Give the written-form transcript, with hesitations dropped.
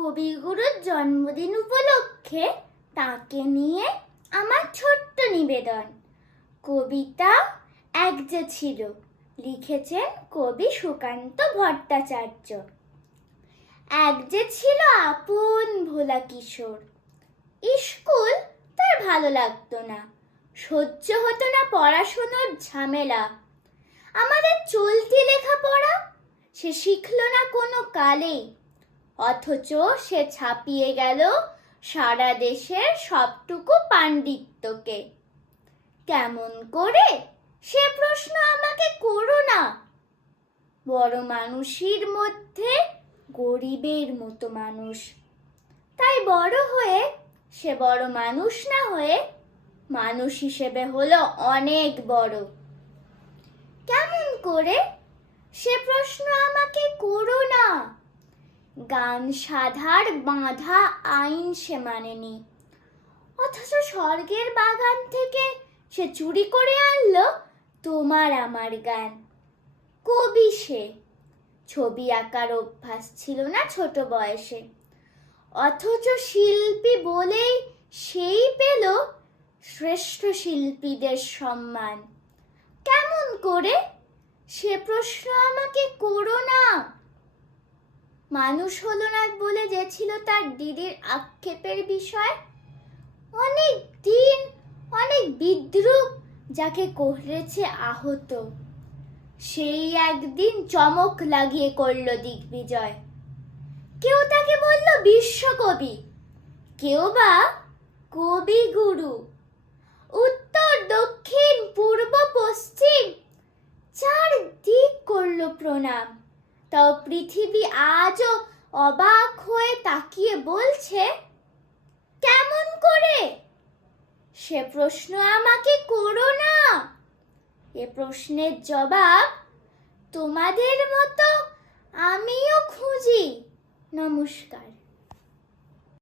কবিগুরুর জন্মদিন উপলক্ষে তাকে নিয়ে আমার ছোট্ট নিবেদন। কবিতা এক যে ছিল, লিখেছেন কবি সুকান্ত ভট্টাচার্য। এক যে ছিল আপন ভোলা কিশোর, স্কুল তার ভালো লাগতো না, সহ্য হতো না পড়াশোনার ঝামেলা। আমাদের চলতি লেখাপড়া সে শিখলো না কোনো কালেই, অথচ সে ছাপিয়ে গেল সারা দেশের সবটুকু পাণ্ডিত্যকে। কেমন করে সে প্রশ্ন আমাকে করো না। বড় মানুষের মধ্যে গরিবের মতো মানুষ, তাই বড় হয়ে সে বড় মানুষ না হয়ে মানুষ হিসেবে হলো অনেক বড়। কেমন করে সে প্রশ্ন আমাকে করো না। গান সাধার বাঁধা আইন সে মানেনি, অথচ স্বর্গের বাগান থেকে সে চুরি করে আনলো তোমার আমার গান। কবি সে, ছবি আঁকার অভ্যাস ছিল না ছোট বয়সে, অথচ শিল্পী বলেই সেই পেল শ্রেষ্ঠ শিল্পীদের সম্মান। কেমন করে সে প্রশ্ন আমাকে করো না। মানুষ হলো না বলে যে ছিল তার দিদির আক্ষেপের বিষয়। অনেক দিন অনেক বিদ্রূপ যাকে করেছে আহত, সেই একদিন চমক লাগিয়ে করলো দিগ্বিজয়। কেউ তাকে বলল বিশ্বকবি, কেউ বা কবিগুরু। উত্তর দক্ষিণ পূর্ব পশ্চিম চারদিক করলো প্রণাম, তাও পৃথিবী আজও অবাক হয়ে তাকিয়ে বলছে কেমন করে। সে প্রশ্ন আমাকে করো না। এ প্রশ্নের জবাব তোমাদের মতো আমিও খুঁজি। নমস্কার।